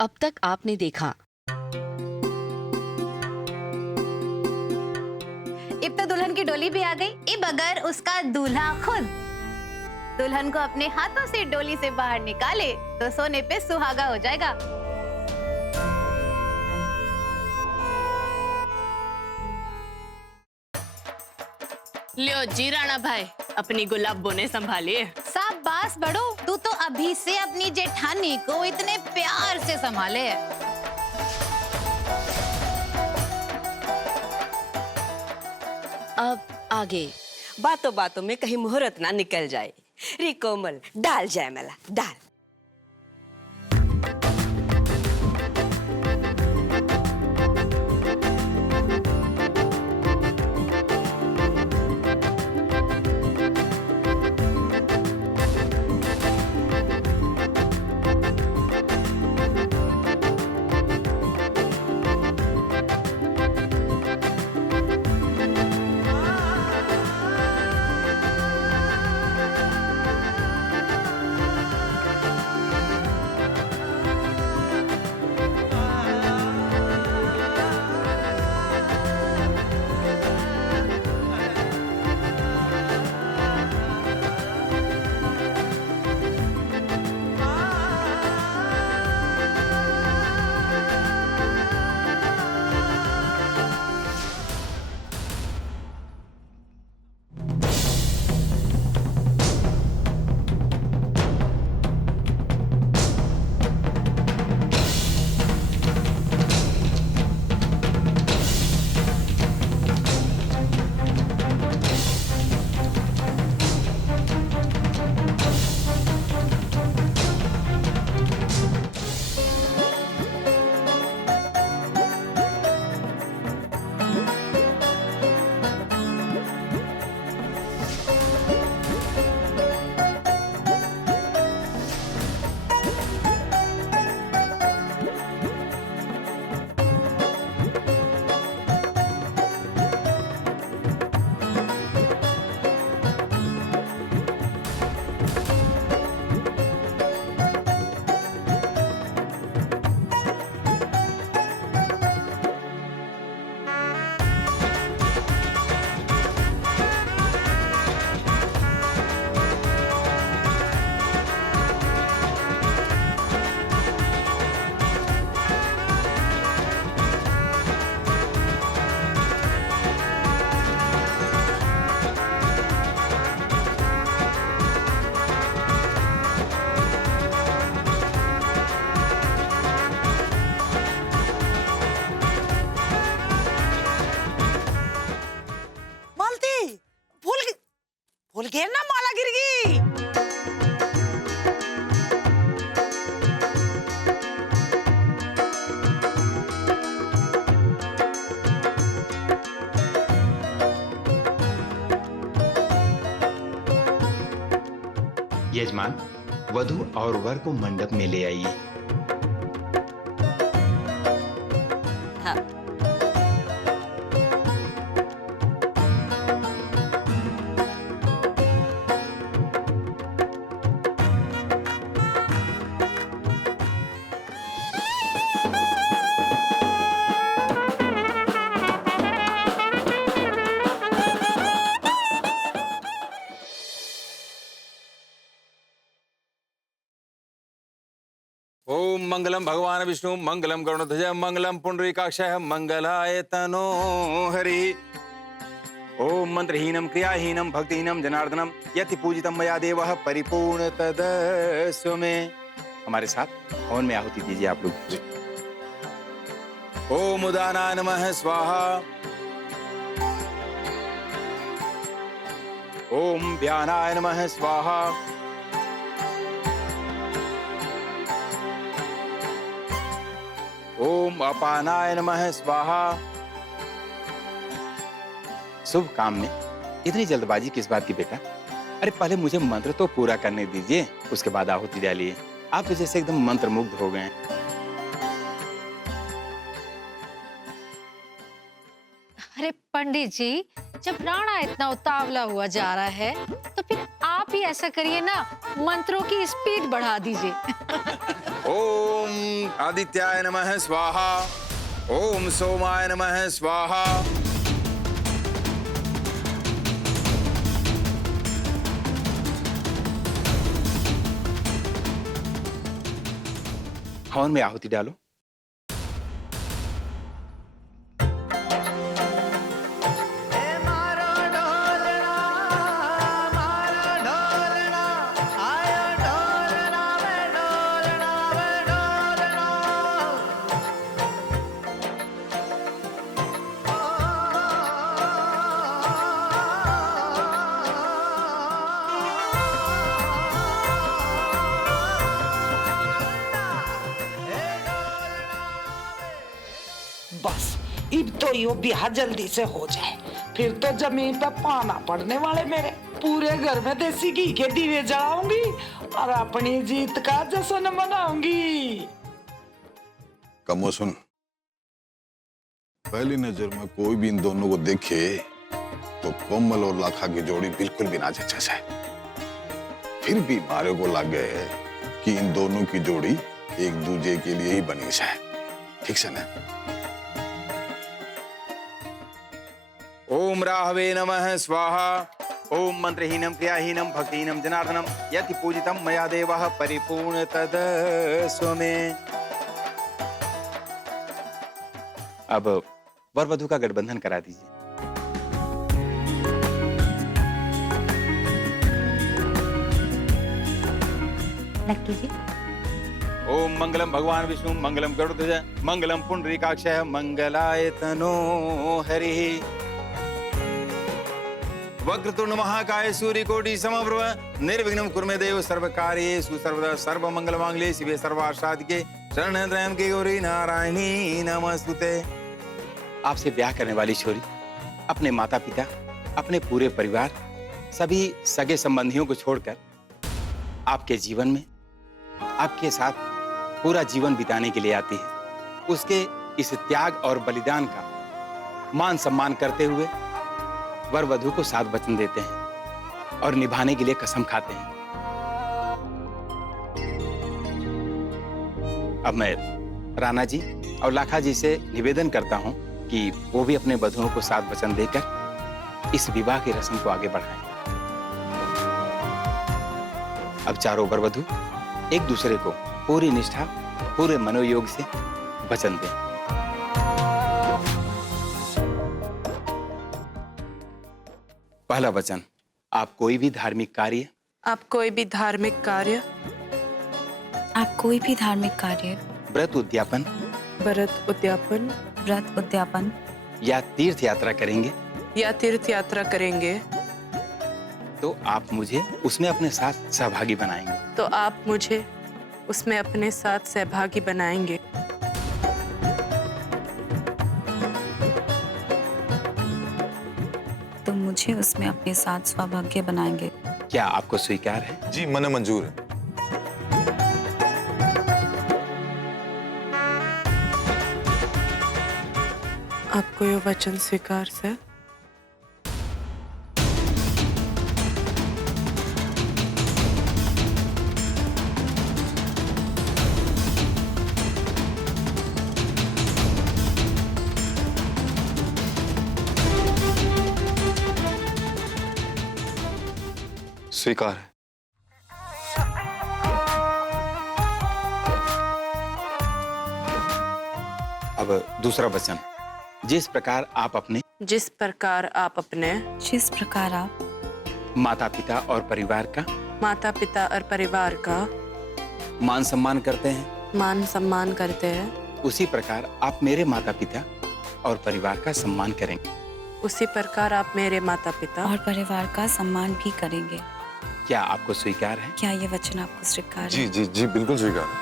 अब तक आपने देखा। अब तो दुल्हन की डोली भी आ गई। अब अगर उसका दूल्हा खुद दुल्हन को अपने हाथों से डोली से बाहर निकाले तो सोने पे सुहागा हो जाएगा। लियो जी राणा भाई, अपनी गुलाब बोने संभालिए। शाबाश बड़ो, तू तो अभी से अपनी जेठानी को इतने प्यार से संभाले। अब आगे। बातों बातों में कहीं मुहूर्त ना निकल जाए। री कोमल, डाल जाए मला, डाल। भूल गए ना, माला गिर गई। यजमान, वधु और वर को मंडप में ले आइए। हाँ। ओम मंगलम भगवान विष्णु मंगलम गरुड़ध्वज मंगलम पुंडरीकाक्षः मंगलाय तनो हरि। ओम मंत्रहीनम क्रियाहीनम भक्तिहीनम जनार्दनम यति पूजितम मया देवः परिपूर्ण तदस्व में। हमारे साथ हवन में आहुति दीजिए आप लोग। ओम उदानाय नमः स्वाहा। ओम व्यानाय नमः स्वाहा। ओम अपानाय नमः स्वाहा। शुभ काम में इतनी जल्दबाजी किस बात की बेटा? अरे पहले मुझे मंत्र तो पूरा करने दीजिए, उसके बाद आहुति डालिए। आप तो जैसे एकदम मंत्रमुग्ध हो गए। अरे पंडित जी, जब राणा इतना उतावला हुआ जा रहा है तो फिर आप ही ऐसा करिए ना, मंत्रों की स्पीड बढ़ा दीजिए। ओम आदित्याय नमः स्वाहा, ओम सोमाय नमः स्वाहा। हवन में आहुति डालो। बस अब तो यो ब्याह जल्दी से हो जाए, फिर तो जमीन पे पाना पड़ने वाले मेरे। पूरे घर में देसी घी के दीवे जलाऊंगी और अपनी जीत का जश्न मनाऊंगी। कमो सुन, पहली नजर में कोई भी इन दोनों को देखे तो कोमल और लाखा की जोड़ी बिल्कुल भी ना जचे से। फिर भी मारे को लगे कि इन दोनों की जोड़ी एक दूसरे के लिए ही बनी है, ठीक से ना? ओम राहवे नमः स्वाहा, ओम मंत्रहीनम क्रियाहीनम भक्तिहीनम जनार्दनम यति पूजितम मया देवः परिपूर्ण तदस्व में। अब वर वधु का गठबंधन करा दीजिए। लक्की जी। ओम मंगलम भगवान विष्णु मंगलम गरुड़ध्वज मंगलम पुंडरीकाक्षः मंगलाय तनो हरिः। वक्रतुंड महाकाय सूर्यकोटि समप्रभ निर्विघ्नं कुरु मे देव सर्वकार्येषु सर्वदा सर्वमंगलमांगल्ये शिवे सर्वार्थसाधिके शरण्ये त्र्यंबके गौरी नारायणी नमस्तुते। आपसे ब्याह करने वाली छोरी अपने माता पिता, अपने पूरे परिवार, सभी सगे संबंधियों को छोड़कर आपके जीवन में आपके साथ पूरा जीवन बिताने के लिए आती है। उसके इस त्याग और बलिदान का मान सम्मान करते हुए वर वधु को 7 वचन देते हैं और निभाने के लिए कसम खाते हैं। अब मैं राणा जी और लाखा जी से निवेदन करता हूं कि वो भी अपने वधुओं को 7 वचन देकर इस विवाह की रस्म को आगे बढ़ाएं। अब चारों वर वधु एक दूसरे को पूरी निष्ठा, पूरे मनोयोग से वचन दें। पहला वचन, आप कोई भी धार्मिक कार्य व्रत उद्यापन या तीर्थ यात्रा करेंगे तो आप मुझे उसमें अपने साथ सहभागी बनाएंगे। क्या आपको स्वीकार है? जी मन मंजूर है। आपको ये वचन स्वीकार है? स्वीकार है। अब दूसरा वचन, जिस प्रकार आप अपने माता पिता और परिवार का मान सम्मान करते हैं, उसी प्रकार आप मेरे माता पिता और परिवार का सम्मान करेंगे। क्या आपको स्वीकार है? क्या ये वचन आपको स्वीकार है? जी जी जी बिल्कुल स्वीकार है।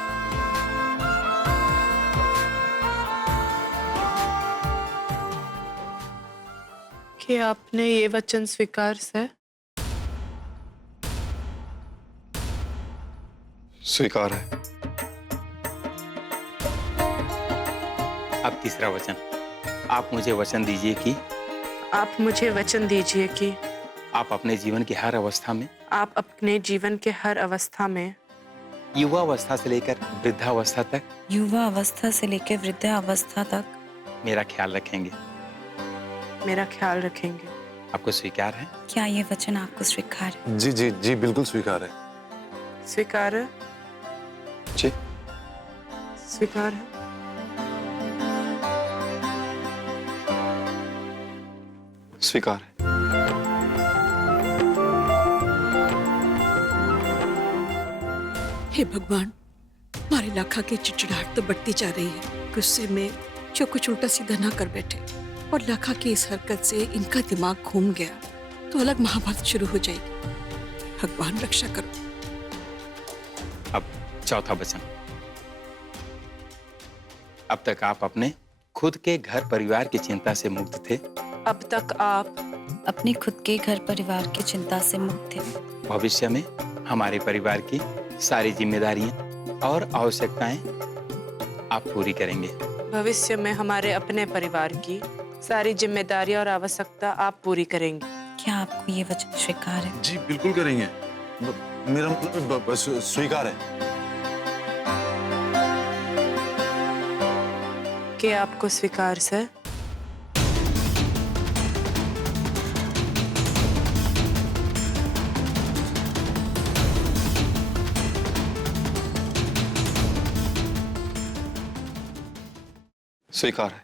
कि आपने ये वचन स्वीकार है? स्वीकार है। अब तीसरा वचन, आप मुझे वचन दीजिए कि आप अपने जीवन की हर अवस्था में, आप अपने जीवन के हर अवस्था में, युवा अवस्था से लेकर वृद्धावस्था तक, युवा अवस्था से लेकर वृद्धावस्था तक मेरा ख्याल रखेंगे। मेरा ख्याल रखेंगे। आपको स्वीकार है? क्या ये वचन आपको स्वीकार है? जी जी जी बिल्कुल स्वीकार है। स्वीकार है? जी स्वीकार है। स्वीकार है। हे भगवान, हमारे लाखा की चिड़चिड़ाहट तो बढ़ती जा रही है। गुस्से में जो कुछ उल्टा सीधा ना कर बैठे, और लाखा की इस हरकत से इनका दिमाग घूम गया तो अलग महाभारत शुरू हो जाएगी। भगवान रक्षा करो। अब चौथा वचन। अब तक आप अपने खुद के घर परिवार की चिंता से मुक्त थे। अब तक आप अपने खुद के घर परिवार की चिंता से मुक्त थे। भविष्य में हमारे परिवार की सारी जिम्मेदारियां और आवश्यकताएं आप पूरी करेंगे। भविष्य में हमारे अपने परिवार की सारी जिम्मेदारियां और आवश्यकता आप पूरी करेंगे। क्या आपको ये वचन स्वीकार है? जी बिल्कुल करेंगे। मेरा मतलब बस स्वीकार है। क्या आपको स्वीकार सर? स्वीकार है।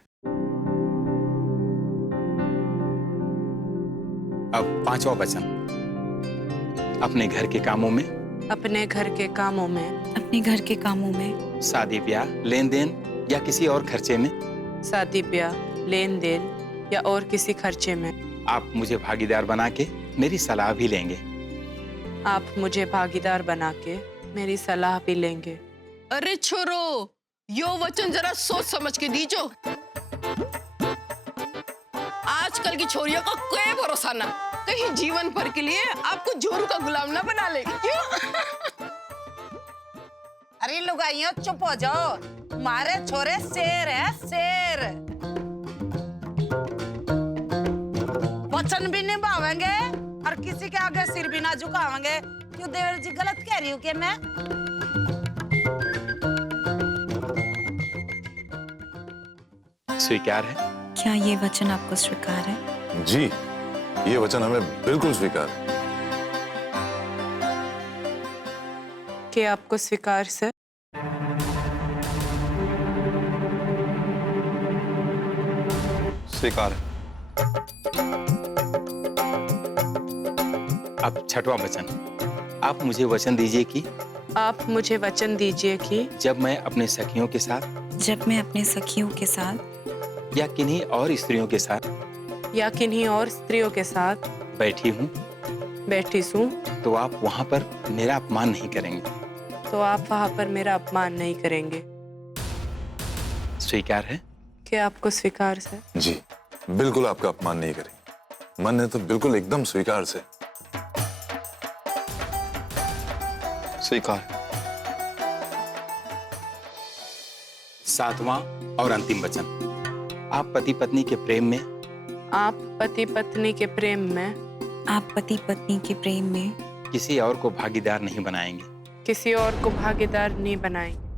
अब पांचवा वचन। अपने घर के कामों में, अपने घर के कामों में, अपने घर के कामों में, शादी ब्याह, लेन देन या किसी और खर्चे में, शादी ब्याह, लेन देन या और किसी खर्चे में आप मुझे भागीदार बना के मेरी सलाह भी लेंगे। आप मुझे भागीदार बना के मेरी सलाह भी लेंगे। अरे छोरो, यो वचन जरा सोच समझ के दीजो। आजकल की छोरियों का कोई भरोसा ना, कहीं जीवन भर के लिए आपको जोरू का गुलाम ना बना ले। क्यों? अरे लुगाइयों चुप हो जाओ, मारे छोरे शेर है शेर। वचन भी निभावेंगे और किसी के आगे सिर भी ना झुकावेंगे। क्यों देवर जी, गलत कह रही हूँ क्या मैं? स्वीकार है? क्या ये वचन आपको स्वीकार है? जी ये वचन हमें बिल्कुल स्वीकार है। क्या आपको स्वीकार सर? स्वीकार है। अब छठवां वचन। आप मुझे वचन दीजिए कि आप मुझे वचन दीजिए कि जब मैं अपने सखियों के साथ, जब मैं अपने सखियों के साथ या किन्हीं और स्त्रियों के साथ या किन्हीं और स्त्रियों के साथ बैठी हूँ, तो आप वहाँ पर मेरा अपमान नहीं करेंगे। तो आप वहाँ पर मेरा अपमान नहीं करेंगे। स्वीकार है? क्या आपको स्वीकार सर? जी बिल्कुल आपका अपमान नहीं करेंगे। मन है तो बिल्कुल एकदम स्वीकार से। स्वीकार। सातवां और अंतिम वचन। आप पति पत्नी के प्रेम में, आप पति पत्नी के प्रेम में, आप पति पत्नी के प्रेम में किसी और को भागीदार नहीं बनाएंगे। किसी और को भागीदार नहीं बनाएंगे।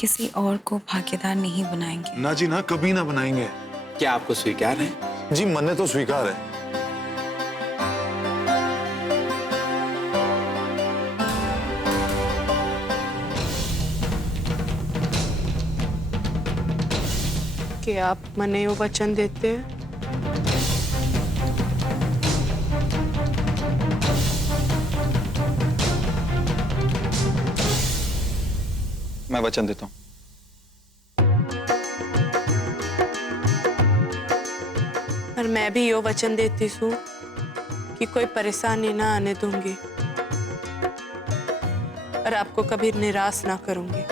किसी और को भागीदार नहीं बनाएंगे। ना जी ना, कभी ना बनाएंगे। क्या आपको स्वीकार है? जी मन है तो स्वीकार है। क्या आप मने वो वचन देते हैं? मैं वचन देता हूँ। मैं भी यो वचन देती हूँ कि कोई परेशानी ना आने दूंगी और आपको कभी निराश ना करूंगी।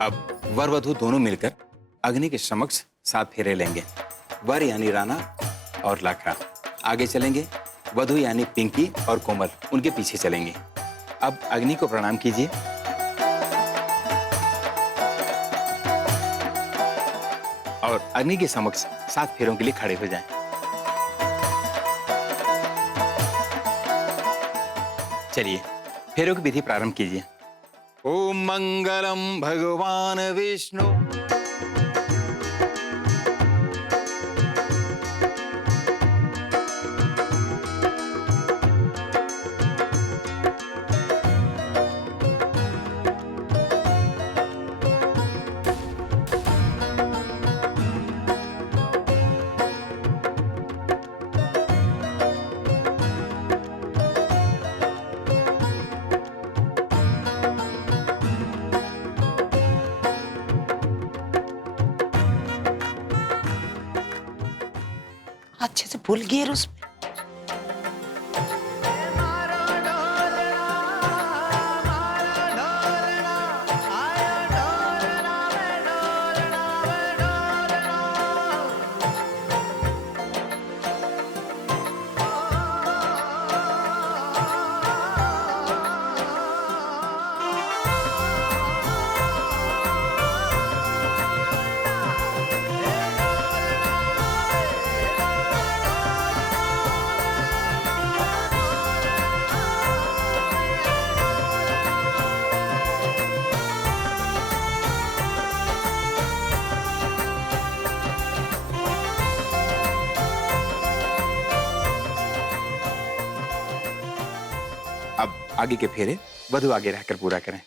अब वर वधू दोनों मिलकर अग्नि के समक्ष 7 फेरे लेंगे। वर यानी राणा और लाखा आगे चलेंगे, वधू यानी पिंकी और कोमल उनके पीछे चलेंगे। अब अग्नि को प्रणाम कीजिए। और अग्नि के समक्ष 7 फेरों के लिए खड़े हो जाएं। चलिए फेरों की विधि प्रारंभ कीजिए। ओम मंगलम भगवान विष्णु। अच्छे से भूल गए उसमें। अब आगे के फेरे वधू आगे रहकर पूरा करें।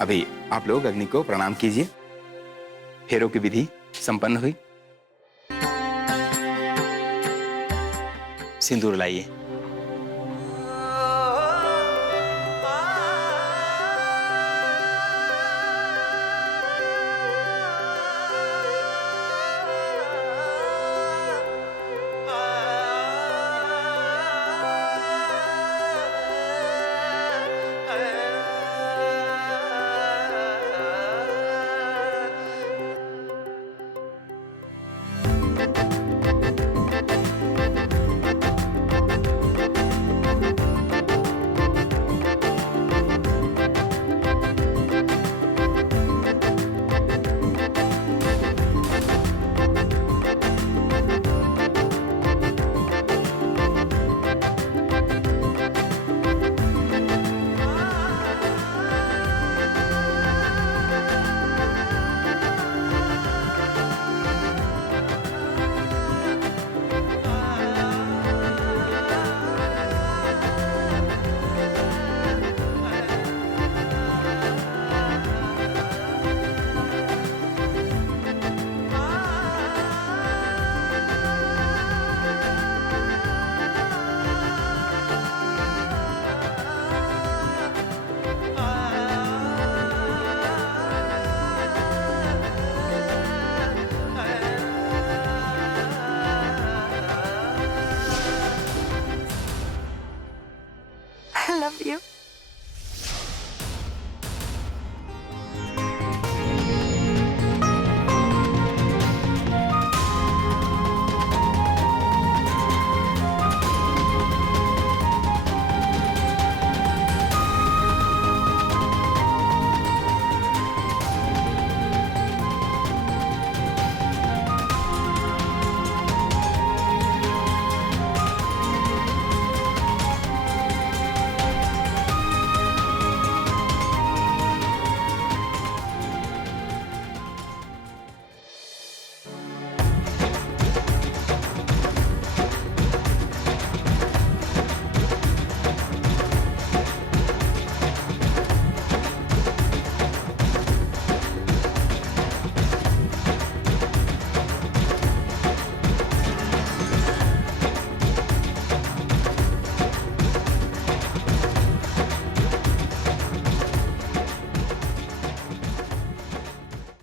अभी आप लोग अग्नि को प्रणाम कीजिए। फेरों की विधि संपन्न हुई। सिंदूर लाइए।